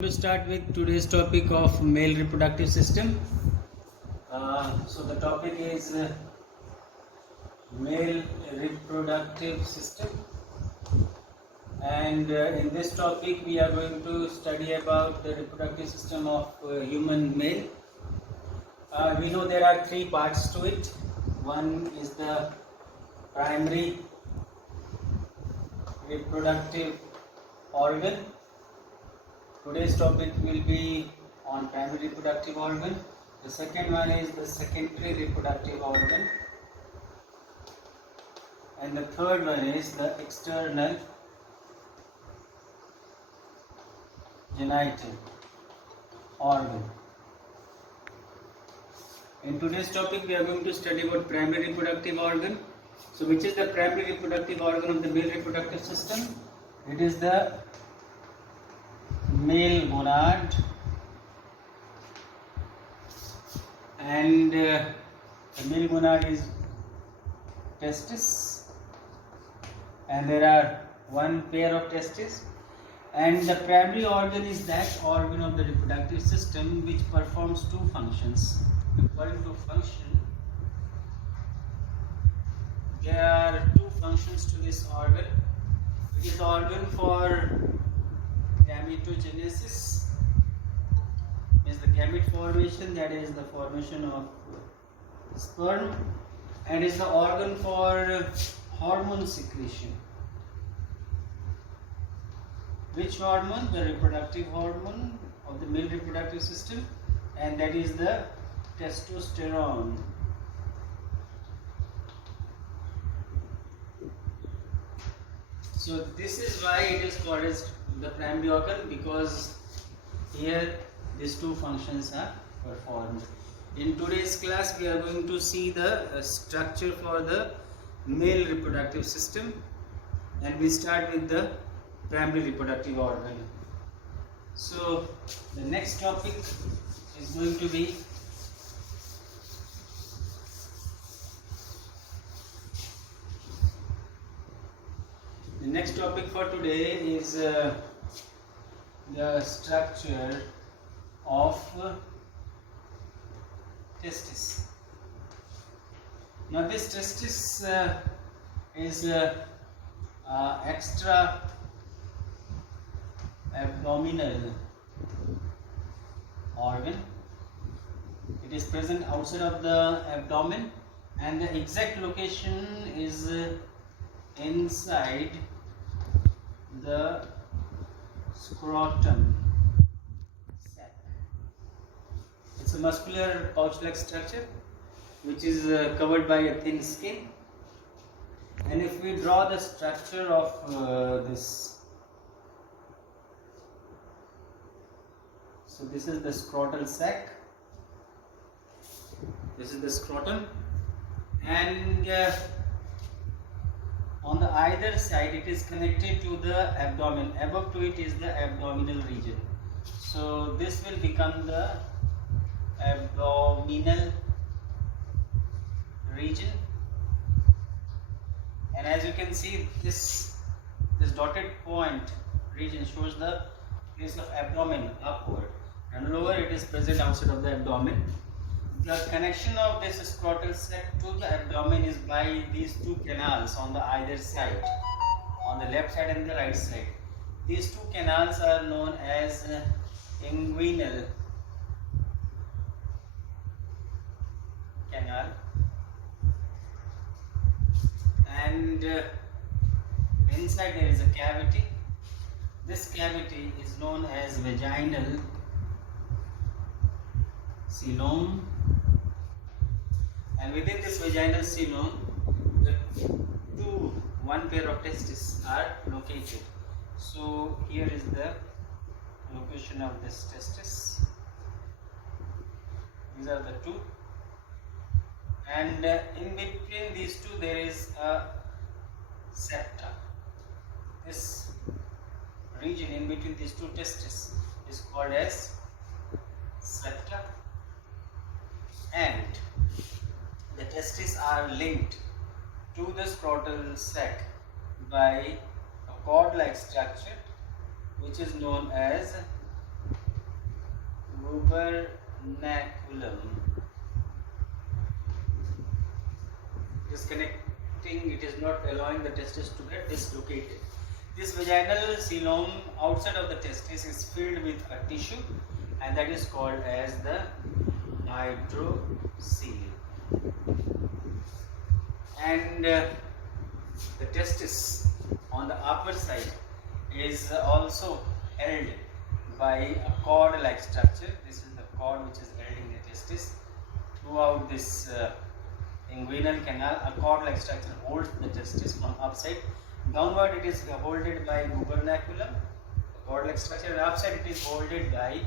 To start with today's topic of male reproductive system. So the topic is male reproductive system, and in this topic we are going to study about the reproductive system of human male. We know there are three parts to it. One is the primary reproductive organ. Today's topic will be on primary reproductive organ. The second one is the secondary reproductive organ, and the third one is the external genital organ. In today's topic we are going to study about primary reproductive organ. So which is the primary reproductive organ of the male reproductive system? It is the male gonad, and the male gonad is testis, and there are one pair of testes, and the primary organ is that organ of the reproductive system which performs two functions. According to function, there are two functions to this organ. It is the organ for gametogenesis, is the gamete formation, that is the formation of sperm, and is the organ for hormone secretion. Which hormone? The reproductive hormone of the male reproductive system, and that is the testosterone. So this is why it is called as the primary organ, because here these two functions are performed. In today's class we are going to see the structure for the male reproductive system, and we start with the primary reproductive organ. So the next topic is going to be for today is the structure of testis. Now this testis is extra abdominal organ. It is present outside of the abdomen, and the exact location is inside the scrotum sac. It's a muscular pouch-like structure which is covered by a thin skin. And if we draw the structure of this, so this is the scrotal sac, this is the scrotum, and on the either side it is connected to the abdomen. Above to it is the abdominal region. So this will become the abdominal region, and as you can see, this dotted point region shows the place of abdomen upward, and lower it is present outside of the abdomen. The connection of this scrotal sac to the abdomen is by these two canals on the either side, on the left side and the right side. These two canals are known as inguinal canal, and inside there is a cavity. This cavity is known as vaginal coelom, and within this vaginal coelom, one pair of testes are located. So here is the location of this testis. These are the two, and in between these two there is a septa. This region in between these two testes is called as septa, and the testes are linked to the scrotal sac by a cord-like structure which is known as gubernaculum. It is connecting, it is not allowing the testis to get dislocated. This vaginal coelom outside of the testis is filled with a tissue, and that is called as the hydrocele. And the testis on the upper side is also held by a cord-like structure. This is the cord which is held in the testis. Throughout this inguinal canal, a cord-like structure holds the testis from upside. Downward it is holded by gubernaculum, cord-like structure, and upside it is holded by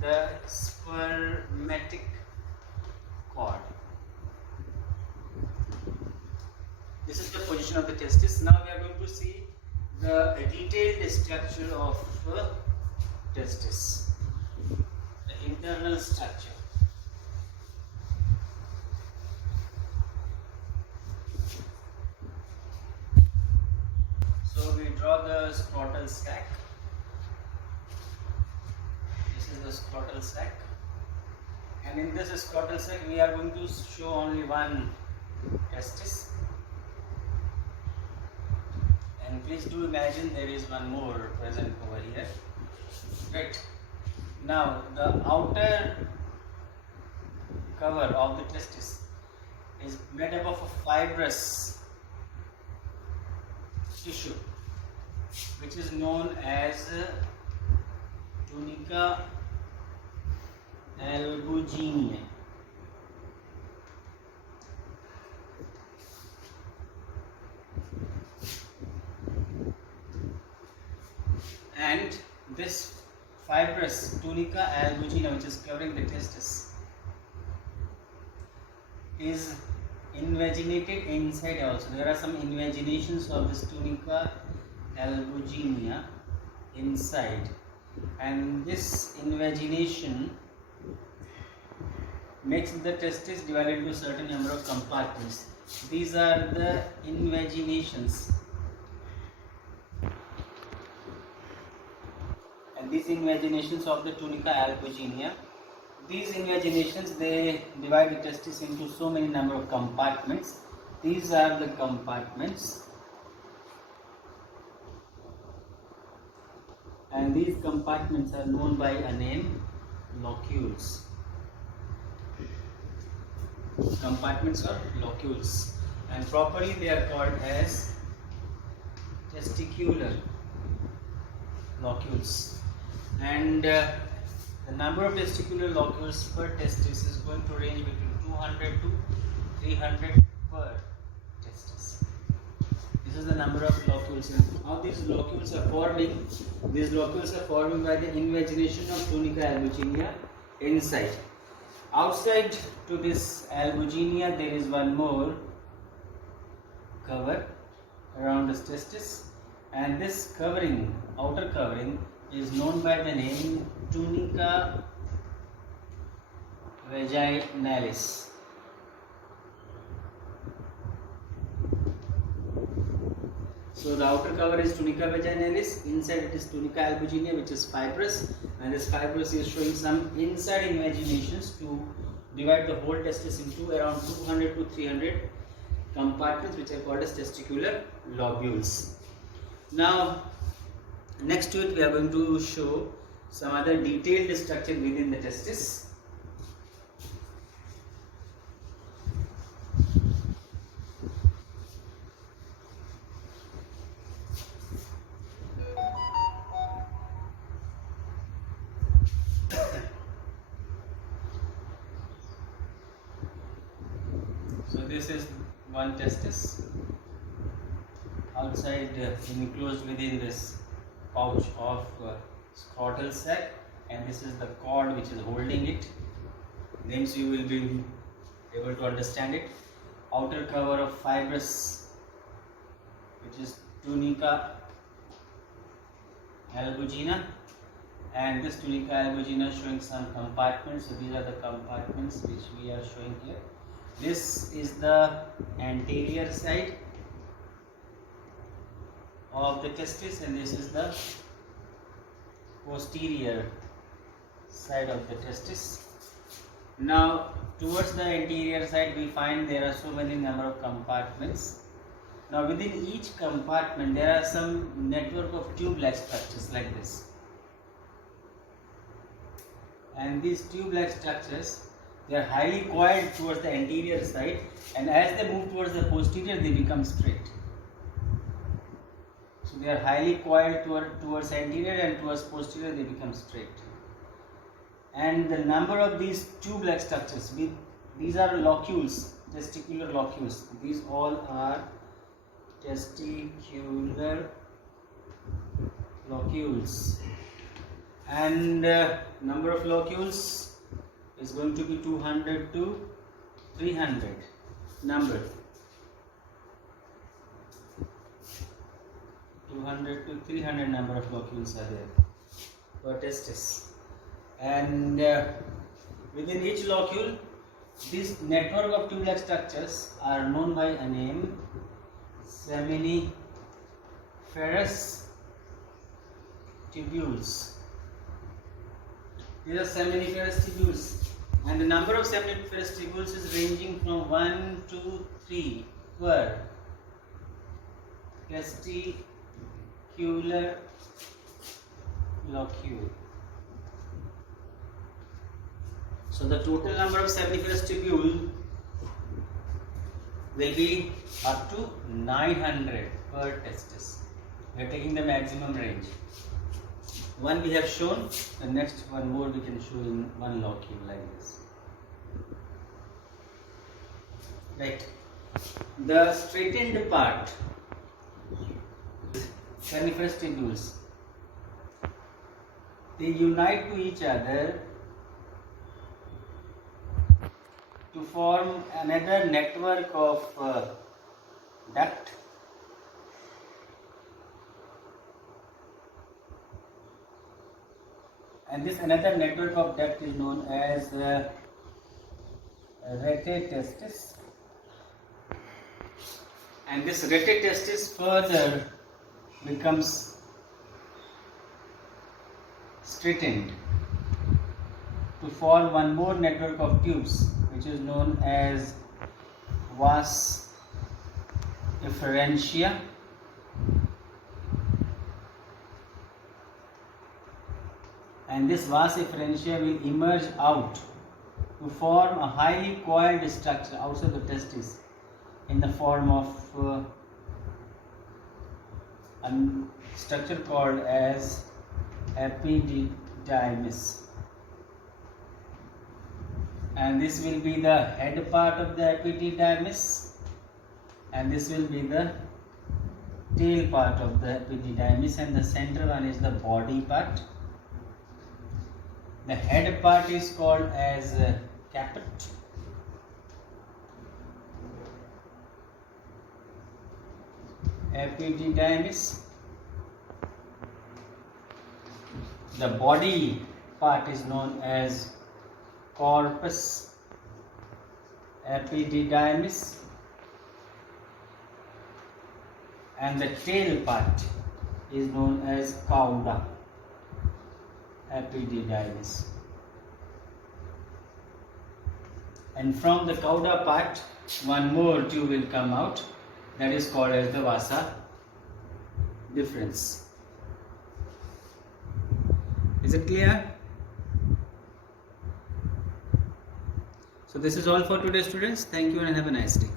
the spermatic cord. This is the position of the testis. Now we are going to see the detailed structure of testis, the internal structure. So we draw the scrotal sac. This is the scrotal sac, and in this scrotal sac we are going to show only one testis. And please do imagine there is one more present over here. Right. Now the outer cover of the testis is made up of a fibrous tissue which is known as tunica albuginea. And this fibrous tunica albuginea, which is covering the testis, is invaginated inside also. There are some invaginations of this tunica albuginea inside, and this invagination makes the testis divided into a certain number of compartments. These are the invaginations. And these invaginations of the tunica albuginea, these invaginations, they divide the testis into so many number of compartments. These are the compartments, and these compartments are known by a name, locules. Compartments or locules, and properly they are called as testicular locules. And the number of testicular locules per testis is going to range between 200 to 300 per testis. This is the number of locules. And how these locules are forming? These locules are forming by the invagination of tunica albuginea inside. Outside to this albuginea there is one more cover around the testis, and this covering, outer covering, is known by the name tunica vaginalis. So the outer cover is tunica vaginalis, inside it is tunica albuginea, which is fibrous, and this fibrous is showing some inside invaginations to divide the whole testis into around 200 to 300 compartments, which are called as testicular lobules. Now next to it we are going to show some other detailed structure within the testis. So this is one testis outside, enclosed within this pouch of scrotal sac, and this is the cord which is holding it. Names you will be able to understand it. Outer cover of fibrous, which is tunica albuginea, and this tunica albuginea showing some compartments. So these are the compartments which we are showing here. This is the anterior side of the testis, and this is the posterior side of the testis. Now towards the anterior side we find there are so many number of compartments. Now within each compartment there are some network of tube-like structures like this. And these tube-like structures, they are highly coiled towards the anterior side, and as they move towards the posterior they become straight. So they are highly coiled towards anterior, and towards posterior they become straight. And the number of these tube-like structures, these are locules, testicular locules. These all are testicular locules. And number of locules is going to be 200 to 300 number. 200 to 300 number of locules are there per testis. And within each locule, this network of tube-like structures are known by a name, seminiferous tubules. These are seminiferous tubules, and the number of seminiferous tubules is ranging from 1 to 3 per testicular locule. So the total number of seminiferous tubule will be up to 900 per testis. We are taking the maximum range. One we have shown, the next one more we can show in one locule like this. Right. The straightened part, seminiferous tubules, they unite to each other to form another network of duct. And this another network of duct is known as rete testis. And this rete testis further becomes straightened to form one more network of tubes, which is known as vas efferentia. And this vas efferentia will emerge out to form a highly coiled structure outside the testis in the form of a structure called as epididymis. And this will be the head part of the epididymis, and this will be the tail part of the epididymis, and the center one is the body part. The head part is called as caput, epididymis. The body part is known as corpus epididymis, and the tail part is known as cauda epididymis. And from the cauda part, one more tube will come out, that is called as the vasa deferens. Is it clear? So this is all for today, students. Thank you and have a nice day.